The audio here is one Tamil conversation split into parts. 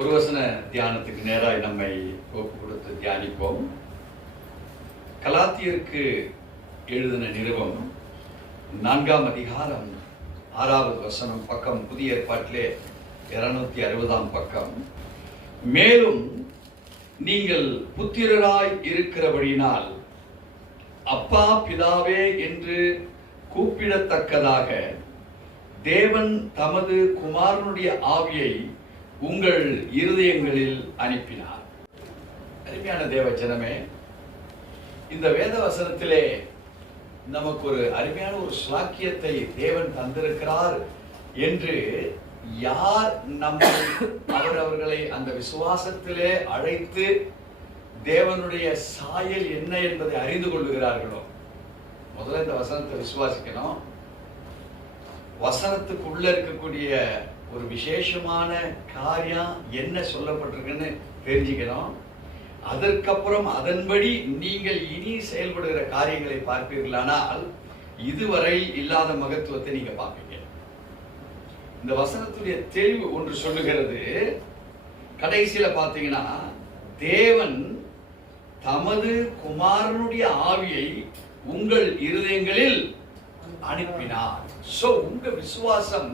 ஒரு வசன தியானத்துக்கு நேராய் நம்மை ஒப்பு கொடுத்து தியானிப்போம். கலாத்தியருக்கு எழுதின நிருபம் 4ஆம் அதிகாரம் 6வது வசனம், பக்கம் புதிய ஏற்பாட்டிலே 260ஆம் பக்கம். மேலும் நீங்கள் புத்திரராய் இருக்கிறபடியினால் அப்பா பிதாவே என்று கூப்பிடத்தக்கதாக தேவன் தமது குமாரனுடைய ஆவியை உங்கள் இருதயங்களில் அனுப்பினார். அருமையான தேவ ஜனமே, இந்த வேத வசனத்திலே நமக்கு ஒரு அருமையான ஒரு ஸ்லாக்கியத்தை தேவன் தந்திருக்கிறார் என்று யார் நம்மை அவரவர்களை அந்த விசுவாசத்திலே அழைத்து தேவனுடைய சாயல் என்ன என்பதை அறிந்து கொள்ளுகிறார்களோ, முதல்ல இந்த வசனத்தை விசுவாசிக்கணும். வசனத்துக்குள்ள இருக்கக்கூடிய ஒரு விசேஷமான காரியம் என்ன சொல்லப்பட்டிருக்குன்னு தெரிஞ்சுக்கணும். அதற்கப்புறம் அதன்படி நீங்கள் இனி செயல்படுகிற காரியங்களை பார்ப்பீர்களானால் இதுவரை இல்லாத மகத்துவத்தை நீங்க பார்ப்பீங்க. இந்த வசனத்துடைய தெளிவு ஒன்று சொல்லுகிறது. கடைசியில பார்த்தீங்கன்னா, தேவன் தமது குமாரனுடைய ஆவியை உங்கள் இருதயங்களில் அனுப்பினார். சோ உங்க விசுவாசம்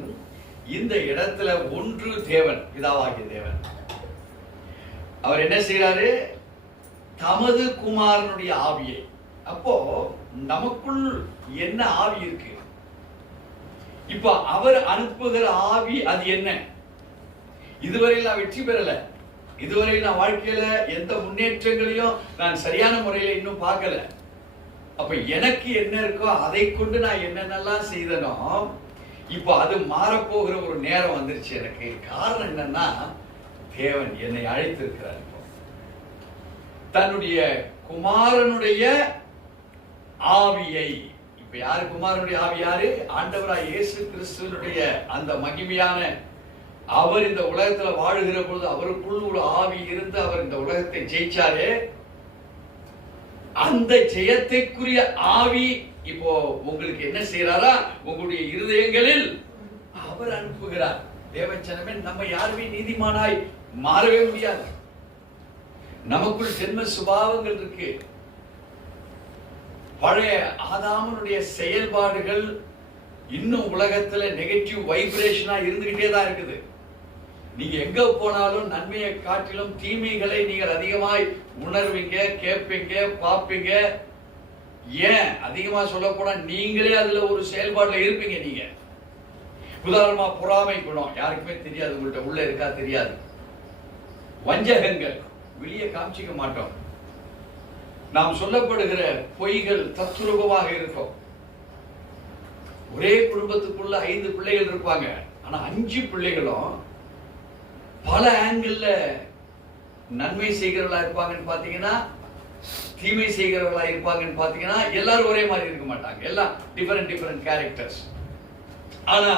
இந்த இடத்துல ஒன்று தேவன், பிதாவாகிய தேவன். அவர் என்ன செய்யறாரு? தமது குமாரனுடைய ஆவியை. அப்போ நமக்குள் என்ன ஆவி இருக்கு? இப்ப அவர் அனுப்புகிற ஆவி அது என்ன? இதுவரையில் நான் வெற்றி பெறல, இதுவரை நான் வாழ்க்கையில எந்த முன்னேற்றங்களையும் நான் சரியான முறையில இன்னும் பார்க்கல. அப்ப எனக்கு என்ன இருக்கோ அதை கொண்டு நான் என்னென்னலாம் செய்தனோ இப்ப அது மாறப்போகிற ஒரு நேரம் வந்துருச்சு எனக்கு. காரணம் என்னன்னா, தேவன் என்னை அழைத்திருக்கிறார். தன்னுடைய குமாரனுடைய ஆவியை, இப்ப யாரு குமாரனுடைய ஆவி? யாரு? ஆண்டவராய் இயேசு கிறிஸ்துவனுடைய அந்த மகிமையான அவர் இந்த உலகத்துல வாழுகிற பொழுது அவருக்குள் ஒரு ஆவி இருந்து அவர் இந்த உலகத்தை ஜெயிச்சாரே, அந்த ஜெயத்தைக்குரிய ஆவி இப்போ உங்களுக்கு என்ன செய்யறாரா? உங்களுடைய இருதயங்களில் அவர் அனுப்புகிறார். தேவச்சனமே, நம்ம யாருமே நீதிமானாய் மாறவே முடியாது. நமக்குள் ஜென்ம சுபாவங்கள் இருக்கு. பழைய ஆதாமனுடைய செயல்பாடுகள் இன்னும் உலகத்துல நெகட்டிவ் வைப்ரேஷனா இருந்துகிட்டே தான் இருக்குது. நீங்க எங்க போனாலும் நன்மையை காட்டிலும் தீமைகளை நீங்கள் அதிகமாய் உணர்வீங்க, கேட்பீங்க, பார்ப்பீங்க. ஏன் அதிகமா சொல்ல போனா நீங்களே அதுல ஒரு செயல்பாடுல இருப்பீங்க. நீங்க உதாரணமா பொறாமை குணம் யாருக்குமே தெரியாது, உங்கள்கிட்ட உள்ள இருக்கா தெரியாது. வஞ்சகங்கள் வெளியே காமிச்சிக்க மாட்டோம். நாம் சொல்லப்படுகிற பொய்கள் தத்துரூபமாக இருக்கும். ஒரே குடும்பத்துக்குள்ள 5 பிள்ளைகள் இருப்பாங்க, ஆனா 5 பிள்ளைகளும் பல ஆங்கிள் நன்மை செய்கிறவர்களா இருப்பாங்கன்னு பாத்தீங்கன்னா, தீமை செய்கிறவர்களா இருப்பாங்கன்னு பாத்தீங்கன்னா, எல்லாரும் ஒரே மாதிரி இருக்க மாட்டாங்க. எல்லாம் டிஃபரெண்ட் கேரக்டர்ஸ். ஆனா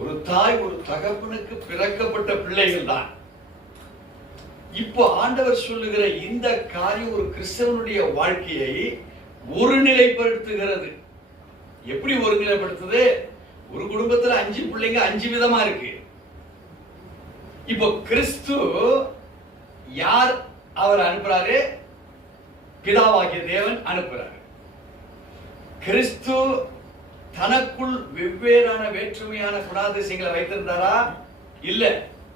ஒரு தாய் ஒரு தகப்பனுக்கு பிறக்கப்பட்ட பிள்ளைகள் தான். இப்போ ஆண்டவர் சொல்லுகிற இந்த காரியம் ஒரு கிறிஸ்தவனுடைய வாழ்க்கையை ஒருநிலைப்படுத்துகிறது. எப்படி ஒருநிலைப்படுத்துது? ஒரு குடும்பத்துல 5 பிள்ளைங்க 5 விதமா இருக்கு. இப்போ கிறிஸ்து யார் அவர் அனுப்புறாரு? பிதாவாகிய தேவன் அனுப்புறாரு. கிறிஸ்து தனக்குள் வெவ்வேறான வேற்றுமையான குணாதிசயங்களை வைத்திருந்தாரா? இல்ல.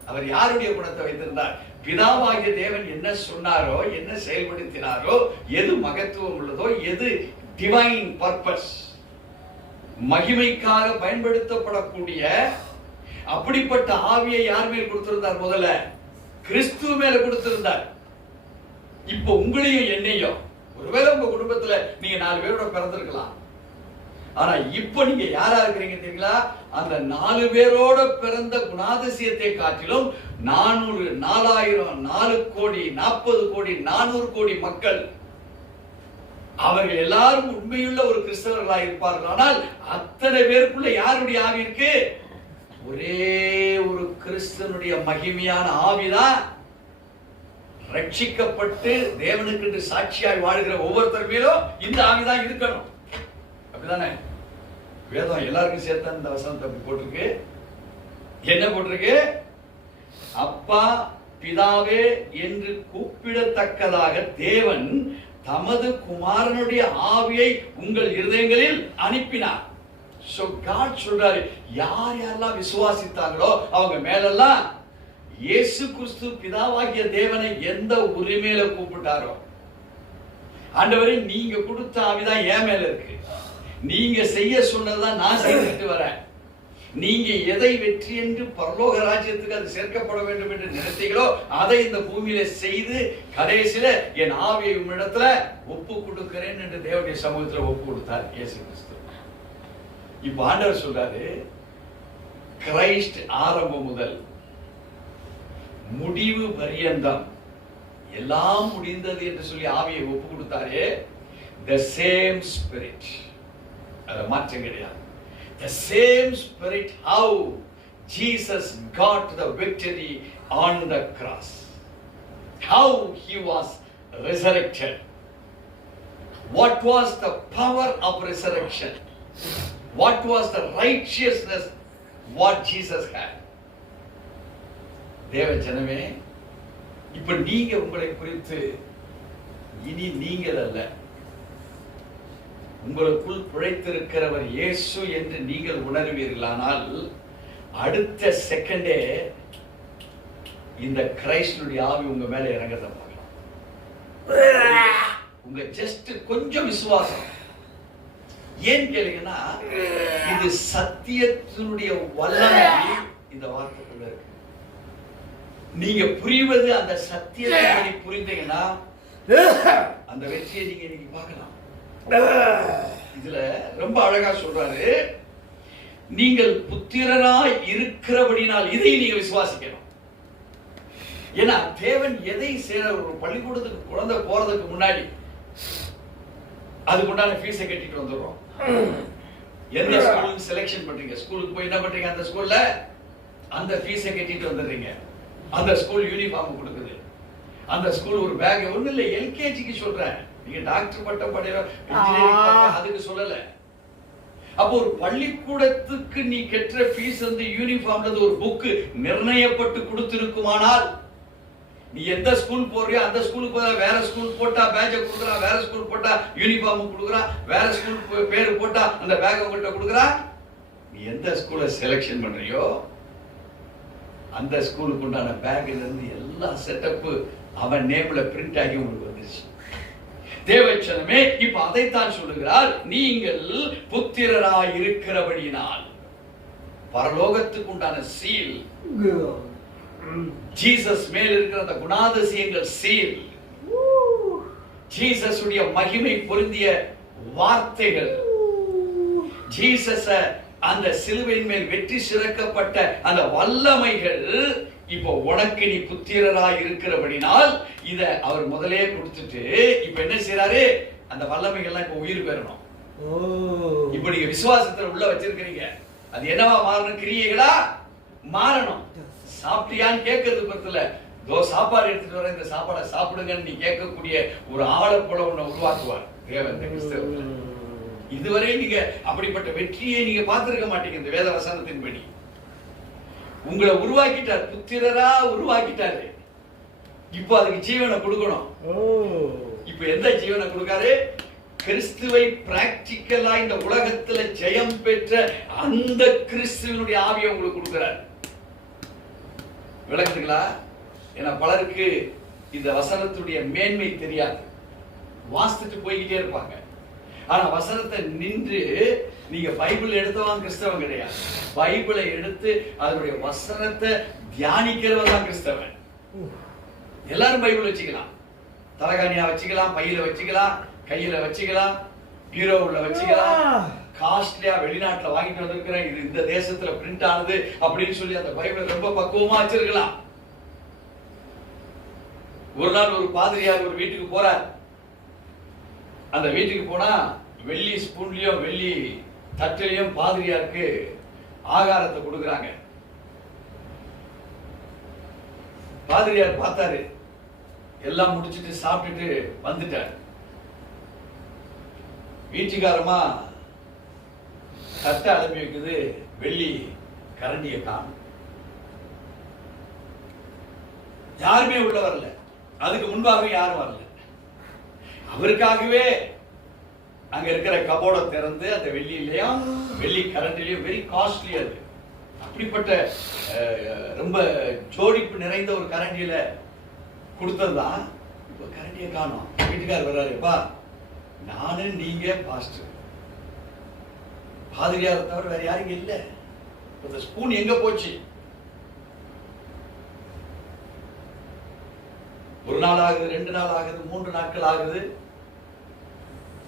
அவர் யாருடைய குணத்தை வைத்திருந்தார்? பிதாவாகிய தேவன் என்ன சொன்னாரோ, என்ன செயல்படுத்தினாரோ, எது மகத்துவம் உள்ளதோ, எது டிவைன் பர்பஸ், மகிமைக்காக பயன்படுத்தப்படக்கூடிய அப்படிப்பட்ட ஆவியை யார் மேல் கொடுத்திருந்தார்? முதல்ல கிறிஸ்துவ மேல கொடுத்திருந்தார். இப்போ உங்களையும் என்னையும், ஒருவேளை உங்க குடும்பத்துல நீங்க 4 பேரோட பிறந்திருக்கலாம், ஆனா இப்ப நீங்க யாரா இருக்கிறீங்க தெரியுங்களா? அந்த 4 பேரோட பிறந்த குணாதிசயத்தை காட்டிலும் 400, 4000, 4 கோடி, 40 கோடி, 400 கோடி மக்கள், அவர்கள் எல்லாரும் உண்மையுள்ள ஒரு கிறிஸ்தவர்களாக இருப்பார்கள். ஆனால் அத்தனை பேருக்குள்ள யாருடைய ஆவி இருக்கு? ஒரே ஒரு கிறிஸ்தனுடைய மகிமையான ஆவிதான். ரட்சிக்கப்பட்டு தேவனுக்கு சாட்சியாய் வாழ்கிற ஒவ்வொருத்தர் மேலும் இந்த ஆவிதான் இருக்கணும். அப்படிதானே? வேதம் எல்லாருக்கும் சேர்த்து இந்த வசனத்தை போட்டிருக்கு. என்ன போட்டிருக்கு? அப்பா பிதாவே என்று கூப்பிடத்தக்கதாக தேவன் தமது குமாரனுடைய ஆவியை உங்கள் இருதயங்களில் அனுப்பினார். So God சொல்றாரு, யார் யாரெல்லாம் விசுவாசித்தாங்களோ அவங்க மேலெல்லாம் இயேசு கிறிஸ்து பிதாவாகிய தேவனை எந்த உரிமையில கூப்பிட்டாரோ, ஆண்டவரே நீங்க கொடுத்த ஆவிதான் என் மேல இருக்கு, நீங்க செய்ய சொன்னதான் நான் செய்துட்டு வரேன், நீங்க எதை வெற்றி என்று பரலோக ராஜ்யத்துக்கு அது சேர்க்கப்பட வேண்டும் என்று நினைத்தீங்களோ அதை இந்த பூமியில செய்து கடைசியில என் ஆவியை உம்மிடத்துல ஒப்பு கொடுக்கிறேன் என்று தேவனுடைய சமூகத்துல ஒப்பு கொடுத்தார் இயேசு கிறிஸ்து. இப்ப ஆண்டவர் சொல்றாரு, கிரைஸ்ட் ஆரம்பம் முதல் முடிவு பரியந்தம் எல்லாம் முடிந்தது என்று சொல்லி ஆவியை ஒப்பு கொடுத்தாரே, the same spirit, அது மாற்றம் கிடையாது. The same spirit how Jesus got the victory on the cross, how he was resurrected, what was the power of resurrection, what was the righteousness what Jesus had. தேவ ஜனமே, இப்ப நீங்க உங்களை குறித்து இனி நீங்கள் அல்ல, உங்களுக்குள் பிழைத்திருக்கிறவர் இயேசு என்று நீங்கள் உணர்வீர்களானால் அடுத்த செகண்டே இந்த கிறிஸ்துவின் ஆவி உங்க மேல இறங்கறத பார்க்கலாம். உங்க ஜஸ்ட் கொஞ்சம் விசுவாசம். ஏன் கேளுங்கன்னா, இது சத்தியத்தினுடைய வல்லமை இந்த வார்த்தைக்குள்ள இருக்கு. நீங்க புரிவது அந்த சத்தியத்தை புரிந்தீங்கன்னா அந்த வெற்றியை நீங்க இன்னைக்கு பார்க்கலாம். இதுல ரொம்ப அழகா சொல்றாரு, நீங்கள் புத்திரராய் இருக்கிறபடினால் இதை நீங்க விசுவாசிக்கணும். ஏன்னா தேவன் எதை செய்யற, ஒரு பள்ளிக்கூடத்துக்கு குழந்தை போறதுக்கு முன்னாடி அதுக்குண்டான ஃபீஸை கட்டிட்டு வந்துடுறோம். எந்த ஸ்கூலுக்கு செலக்ஷன் பண்றீங்க, ஸ்கூலுக்கு போய் என்ன பண்றீங்க, அந்த ஸ்கூல்ல அந்த ஃபீஸை கட்டிட்டு வந்துடுறீங்க. அந்த ஸ்கூல் யூனிஃபார்ம் கொடுக்குது, அந்த ஸ்கூல் ஒரு பேக். ஒண்ணு இல்ல, எல்கேஜிக்கு சொல்றேன், நீங்க டாக்டர் பட்டம் படிக்கிற இன்ஜினியரிங் பட்டம் அதுக்கு சொல்லல. அப்போ ஒரு பள்ளிக்கூடத்துக்கு நீ கட்டுற ஃபீஸ் வந்து யூனிஃபார்ம்ல ஒரு புக் நிர்ணயப்பட்டு கொடுத்திருக்குமானால், நீ எந்த ஸ்கூல் போறியோ அந்த ஸ்கூலுக்கு போதா வேற ஸ்கூல் போட்டா பேட்ஜை கொடுக்குறா, வேற ஸ்கூல் போட்டா யூனிஃபார்ம் கொடுக்குறா, வேற ஸ்கூல் பேரு போட்டா அந்த பேக் உங்கள்கிட்ட கொடுக்குறா. நீ எந்த ஸ்கூலை செலக்ஷன் பண்றியோ அந்த ஸ்கூலுக்கு உண்டான பேக்ல இருந்து எல்லா செட்டப் அவன் நேம்ல பிரிண்ட் ஆகி உங்களுக்கு வந்துருச்சு. தேவச்சனமே, இப்ப அதைத்தான் சொல்லுகிறார், நீங்கள் புத்திரராய் இருக்கிறபடியினால் பரலோகத்துக்கு உண்டான சீல், ஜீசஸ் மேல் இருக்கிற அந்த குணாதிசயங்கள் சீல், ஜீசஸ் உடைய மகிமை பொருந்திய வார்த்தைகள், ஜீசஸ அந்த சிலுவையின் மேல் வெற்றி சிறக்கப்பட்ட அந்த வல்லமைகள் இப்போ உனக்கு நீ புத்திரராய் இருக்கிறபடினால் இத அவர் முதலே கொடுத்துட்டு இப்ப என்ன செய்யறாரு, அந்த வல்லமைகள்லாம் இப்ப உயிர் பெறணும். இப்ப நீங்க விசுவாசத்துல உள்ள வச்சிருக்கிறீங்க, அது என்னவா மாறணும், கிரியைகளா மாறணும். சாப்பிட்டியான்னு கேட்கறது பத்தில, சாப்பாடு எடுத்துட்டு வர, இந்த சாப்பாடை சாப்பிடுங்கன்னு நீ கேட்கக்கூடிய ஒரு ஆளை போல உன்னை உருவாக்குவார் தேவன் கிறிஸ்தவ. இதுவரை நீங்க அப்படிப்பட்ட வெற்றியை நீங்க பார்த்திருக்க மாட்டீங்க. இந்த வேத வசனத்தின்படி உங்களை உருவாக்கிட்டார், புத்திரரா உருவாக்கிட்டாரு. இப்போ அதுக்கு ஜீவனை கொடுக்கணும். இப்ப எந்த ஜீவனை கொடுக்காரு, கிறிஸ்துவை பிராக்டிக்கலா இந்த உலகத்துல ஜெயம் பெற்ற அந்த கிறிஸ்துவனுடைய ஆவியை உங்களுக்கு கொடுக்கிறார். விளக்குங்களா? ஏன்னா பலருக்கு இந்த வசனத்துடைய மேன்மை தெரியாது, வாசித்துட்டு போய்கிட்டே இருப்பாங்க. ஆனா வசனத்தை நின்று நீங்க பைபிள் எடுத்தவன் கிறிஸ்தவன் கிடையாது. பைபிளை எடுத்து அதனுடைய வசனத்தை தியானிக்கிறவன் தான் கிறிஸ்தவன். எல்லாரும் பைபிள் வச்சுக்கலாம், தலகாணியா வச்சுக்கலாம், பையில வச்சுக்கலாம், கையில வச்சுக்கலாம், பீரோவுல வச்சுக்கலாம், காஸ்ட்லியா வெளிநாட்டுல வாங்கிட்டு வந்திருக்கிறேன், இது இந்த தேசத்துல பிரிண்ட் ஆனது அப்படின்னு சொல்லி அந்த பைபிளை ரொம்ப பக்குவமா வச்சிருக்கலாம். ஒரு நாள் ஒரு பாதிரியார் ஒரு வீட்டுக்கு போறார். அந்த வீட்டுக்கு போனா வெள்ளி ஸ்பூன்லயும் வெள்ளி தட்டிலையும் பாதிரியாருக்கு ஆகாரத்தை கொடுக்குறாங்க. பாதிரியார் பார்த்தாரு, எல்லாம் முடிச்சிட்டு சாப்பிட்டுட்டு வந்துட்டார். வீட்டுக்காரமா தட்டை அலம்பி வைக்குது, வெள்ளி கரண்டியை காணும். யாருமே உள்ள வரல, அதுக்கு முன்பாக யாரும் வரல. அவருக்காகவே அங்க இருக்கிற கபோர்டை திறந்து அந்த வெள்ளி கரண்டிலையும் வெரி காஸ்ட்லி, அது அப்படிப்பட்ட ரொம்ப ஜோடிப்பு நிறைந்த ஒரு கரண்டியில கொடுத்ததுதான். இப்ப கரண்டியை காணோம். வீட்டுக்காரர் வர்றாருப்பா, நானு நீங்க பாஸ்டர், பாதிரியாரை தவிர வேற யாரும் இல்ல. இந்த ஸ்பூன் எங்க போச்சு? ஒரு நாள் ஆகுது, 2 நாள் ஆகுது, 3 நாட்கள் ஆகுது.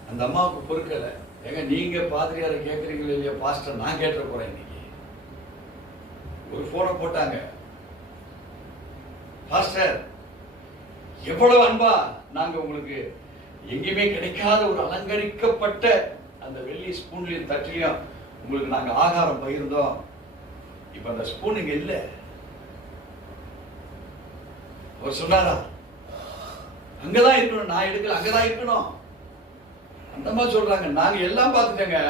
அந்த அம்மாவுக்கு பொறுக்கல. ஏங்க நீங்க பாதிரியாரை கேட்கறீங்களா இல்லையா பாஸ்டர், நான் கேட்டுற போறேன். இன்னைக்கு ஒரு போனை போட்டாங்க, பாஸ்டர் எவ்வளவு அன்பா நாங்க உங்களுக்கு எங்கேயுமே கிடைக்காத ஒரு அலங்கரிக்கப்பட்ட அந்த வெள்ளி ஸ்பூன்லையும் தட்டிலையும் உங்களுக்கு நாங்க ஆகாரம் பகிர்ந்தோம். இப்ப அந்த ஸ்பூன் இங்க இல்ல. அவர் சொன்னாரா, அங்கதான் இருக்கணும், நான் எடுக்கல, அங்கதான் இருக்கணும். அந்த மாதிரி சொல்றாங்க. நாங்க எல்லாம் பார்த்துட்டேங்க,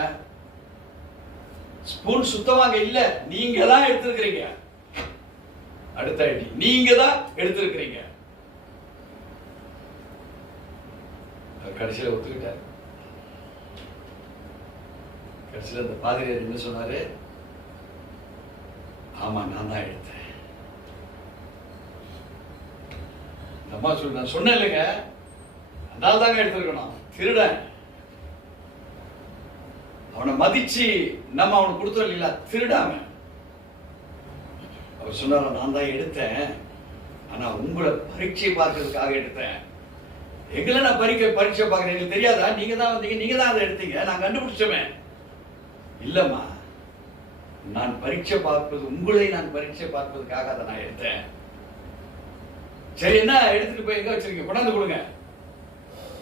ஸ்பூன் சுத்தமாக இல்ல, நீங்க தான் எடுத்திருக்கிறீங்க. அடுத்த ஐடி, நீங்க தான் எடுத்திருக்கிறீங்க. கடைசியில ஒத்துக்கிட்டார். கடைசியில அந்த பாதிரியார் என்ன சொன்னாரு, ஆமா நான் தான் எடுத்தேன். அம்மா சொல்ல சொன்னேன் இல்லைங்க, அதனால தாங்க எடுத்திருக்கணும். திருடன் அவனை மதிச்சு நம்ம அவனுக்கு கொடுத்தோம் இல்லையா, திருடாம. அவர் சொன்னார, நான் தான் எடுத்தேன், ஆனா உங்களை பரீட்சை பார்க்கறதுக்காக எடுத்தேன். எங்களை நான் பரீட்சை பார்க்கிறேன், எங்களுக்கு தெரியாதா? நீங்க தான் வந்தீங்க, நீங்க தான் அதை எடுத்தீங்க, நான் கண்டுபிடிச்சோமே. இல்லம்மா, நான் பரீட்சை பார்ப்பது, உங்களை நான் பரீட்சை பார்ப்பதுக்காக அதை நான் எடுத்தேன். சரி, என்ன எடுத்துட்டு போய் எங்க வச்சிருக்கீங்க, கொண்டாந்து கொடுங்க.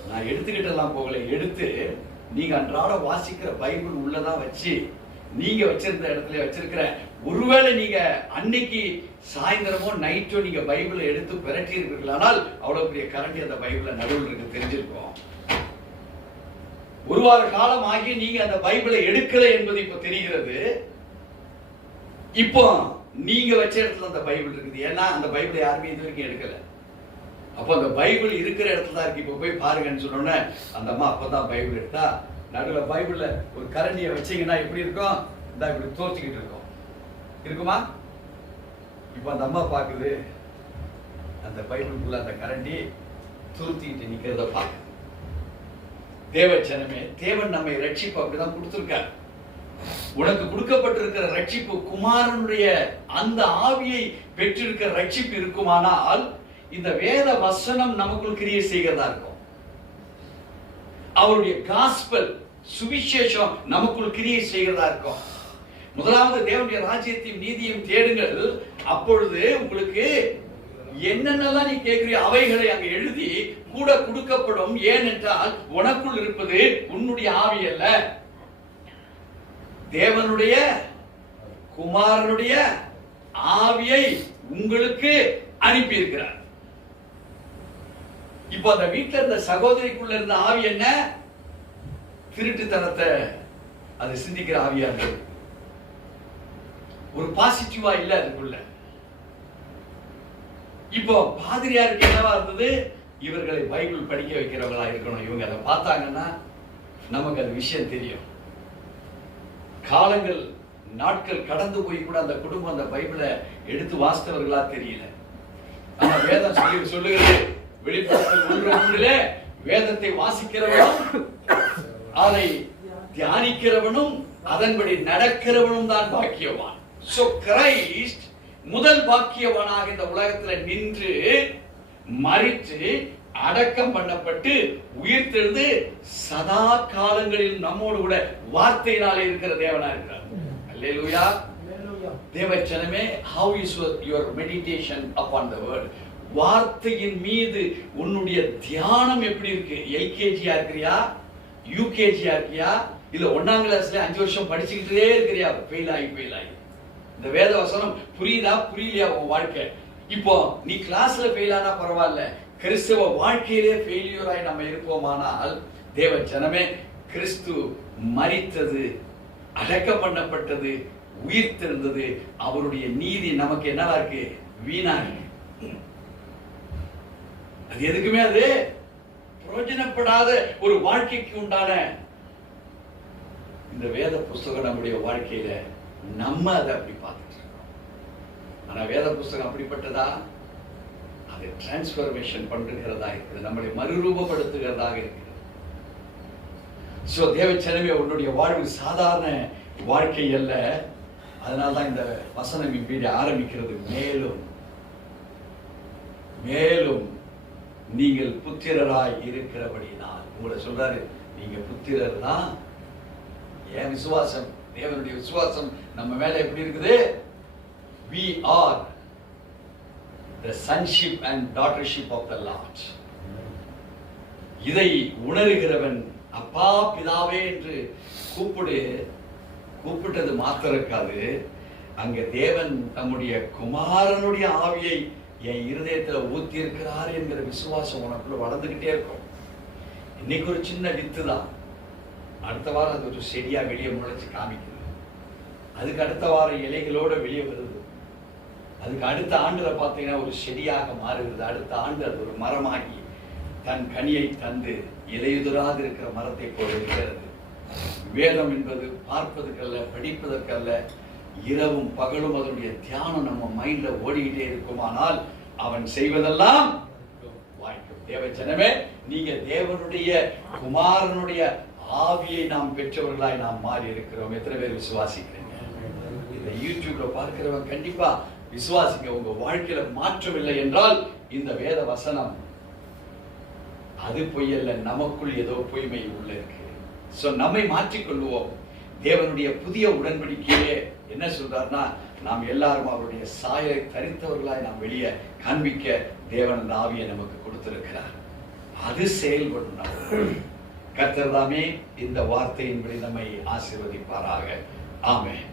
நான் எடுத்துக்கிட்டு எல்லாம் போகல, எடுத்து நீங்க அன்றாட வாசிக்கிற பைபிள் உள்ளதான் வச்சு நீங்க வச்சிருந்த இடத்துல வச்சிருக்கிற. ஒருவேளை நீங்க அன்னைக்கு சாயந்தரமோ நைட்டோ நீங்க பைபிளை எடுத்து பிரட்டி இருக்கிறீர்களானால் அவ்வளவு பெரிய கரண்டி அந்த பைபிள நடுவில் இருக்கு தெரிஞ்சிருக்கும். ஒரு வார காலம் ஆகி நீங்க அந்த பைபிளை எடுக்கல என்பது இப்ப தெரிகிறது. இப்போ நீங்க வச்ச இடத்துல அந்த பைபிள் இருக்குது. ஏன்னா அந்த பைபிளை யாருமே இது வரைக்கும் எடுக்கல. அப்போ அந்த பைபிள் இருக்கிற இடத்துல தான் இருக்கு. இப்போ போய் பாருங்கன்னு சொன்னோன்னே அந்த அம்மா அப்பதான் பைபிள் எடுத்தா. நடுவில் பைபிள்ல ஒரு கரண்டியை வச்சீங்கன்னா எப்படி இருக்கும்? இந்த இப்படி தோர்த்திக்கிட்டு இருக்கும், இருக்குமா? இப்போ அந்த அம்மா பாக்குது, அந்த பைபிளுக்குள்ள அந்த கரண்டி தூர்த்திக்கிட்டு நிக்கிறத பாக்குது. தேவச்சனமே, தேவன் நம்மை ரட்சிப்பு அப்படிதான் கொடுத்திருக்கார். உனக்கு கொடுக்கப்பட்டிருக்கிற ரட்சிப்பு குமாரனுடைய அந்த ஆவியை பெற்றிருக்கிற ரட்சிப்பு இருக்குமானால் இந்த வேத வசனம் நமக்குள் கிரியை செய்கிறதா இருக்கும். அவருடைய காஸ்பல் சுவிசேஷம் நமக்குள் கிரியை செய்கிறதா இருக்கும். முதலாவது தேவனுடைய ராஜ்யத்தையும் நீதியும் தேடுங்கள், அப்பொழுது உங்களுக்கு என்னென்னலாம் நீ கேட்கிறியோ அவைகளை அங்க எழுதி கூட கொடுக்கப்படும். ஏனென்றால் உனக்குள் இருப்பது உன்னுடைய ஆவி அல்ல, தேவனுடைய குமாரனுடைய ஆவியை உங்களுக்கு அனுப்பி இருக்கிறார். இப்போ அந்த வீட்டில் இருந்த சகோதரிக்குள்ள இருந்த ஆவி என்ன? திருட்டுத்தனத்தை அது சிந்திக்கிற ஆவியா இருந்தது. ஒரு பாசிட்டிவா இல்ல அதுக்குள்ள. இப்போ பாதிரியாருக்கு என்னவா இருந்தது? இவர்களை பைபிள் படிக்க வைக்கிறவங்களா இருக்கணும். இவங்க அதை பார்த்தாங்கன்னா நமக்கு அது விஷயம் தெரியும். காலங்கள் நாட்கள் கடந்து போய் கூட அந்த குடும்பம் அந்த பைபிளை எடுத்து வாசித்தவர்களா தெரியல. ஆனா வேதம் சொல்லுகிறது, வெளிப்படுத்தல் 1:3 வேதத்தை வாசிக்கிறவனும் அதை தியானிக்கிறவனும் அதன்படி நடக்கிறவனும் தான் பாக்கியவான். சோ கிரைஸ்ட் முதல் பாக்கியவானாக இந்த உலகத்துல நின்று மரித்து அடக்கம் பண்ணப்பட்டு உயிர்த்தெழுந்து சதா காலங்களில் நம்மோடு கூட வார்த்தையினாலே இருக்கிற தேவனா இருக்கிறார். அல்லேலூயா. தேவச்சனமே, how is your meditation upon the word? வார்த்தையின் மீது உன்னுடைய தியானம் எப்படி இருக்கு? எல்கேஜியா இருக்கிறியா, யூகேஜியா இருக்கியா, இல்ல 1ஆம் கிளாஸ்ல 5 வருஷம் படிச்சுக்கிட்டே இருக்கிறியா? ஃபெயில் ஆகி இந்த வேத வசனம் புரியுதா புரியலையா உன் வாழ்க்கை? இப்போ நீ கிளாஸ்ல ஃபெயில் ஆனா பரவாயில்ல, கிறிஸ்தவ வாழ்க்கையிலே ஃபெயிலியராய் நம்ம இருப்போமானால், தேவ ஜனமே, கிறிஸ்து மரித்தது, அடக்கம் பண்ணப்பட்டது, உயிர்த்தெழுந்தது, அவருடைய நீதி நமக்கு என்னவா இருக்கு? வீணா இருக்கு. அது எதுக்குமே அது பிரயோஜனப்படாத ஒரு வாழ்க்கைக்கு உண்டான இந்த வேத புஸ்தகம் நம்முடைய வாழ்க்கையில நம்ம அதை அப்படி பார்த்துட்டு இருக்கோம். ஆனா வேத புஸ்தகம் அப்படிப்பட்டதா? அதை டிரான்ஸ்பர்மேஷன் பண்ணுகிறதா இருக்குது, நம்மளை மறுரூபப்படுத்துகிறதாக இருக்கிறது. சோ தேவச்சனமே, உன்னுடைய வாழ்வு சாதாரண வாழ்க்கை அல்ல. அதனால்தான் இந்த வசனம் இப்படி ஆரம்பிக்கிறது. மேலும் மேலும் நீங்கள் புத்திரராய் இருக்கிறபடினால், உங்களை சொல்றாரு, நீங்க புத்திரர் தான். ஏன் விசுவாசம், தேவனுடைய விசுவாசம் நம்ம மேல எப்படி இருக்குது? We are the sonship and daughtership of the Lord. இதை உணர்கிறவன் அப்பா பிதாவே என்று கூப்பிட்டது மாத்திரம் இருக்காது. அங்க தேவன் தம்முடைய குமாரனுடைய ஆவியை என் இருதயத்துல ஊத்தி இருக்கிறார் என்கிற விசுவாசம் உனக்குள்ள வளர்ந்துகிட்டே இருக்கும். இன்னைக்கு ஒரு சின்ன வித்து தான், அடுத்த வாரம் அது ஒரு செடியா வெளியே முளைச்சு காமிக்குது. அதுக்கு அடுத்த வாரம் இலைகளோட வெளியே வருது. அதுக்கு அடுத்த ஆண்டுல பார்த்தீங்கன்னா ஒரு செடியாக மாறுகிறது. அடுத்த ஆண்டு அது ஒரு மரமாகி தன் கனியை தந்து இலையுதிராக இருக்கிற மரத்தை போல இருக்கிறது. வேதம் என்பது பார்ப்பதற்கல்ல, படிப்பதற்கல்ல, இரவும் பகலும் அதனுடைய தியானம் நம்ம மைண்ட்ல ஓடிக்கிட்டே இருக்குமானால் அவன் செய்வதெல்லாம் வாய்க்கும். தேவச்சனமே, நீங்க தேவனுடைய குமாரனுடைய ஆவியை நாம் பெற்றவர்களாய் நாம் மாறி இருக்கிறோம். எத்தனை பேர் விசுவாசிக்கிறீங்க? இந்த யூடியூப்ல பார்க்கிறவங்க கண்டிப்பா விசுவாசிங்க. உங்க வாழ்க்கையில மாற்றம் இல்லை என்றால் இந்த வேத வசனம் அது பொய்யல்ல, நமக்குள் ஏதோ பொய்மை உள்ள இருக்கு. சோ நம்மை மாற்றிக்கொள்வோம். தேவனுடைய புதிய உடன்படிக்கையிலே என்ன சொல்றாருன்னா, நாம் எல்லாரும் அவருடைய சாயலை தரித்தவர்களாய் நாம் வெளியே காண்பிக்க தேவன் அந்த ஆவியை நமக்கு கொடுத்திருக்கிறார். அது செயல்படும். கர்த்தர் தாமே இந்த வார்த்தையின்படி நம்மை ஆசீர்வதிப்பாராக. ஆமென்.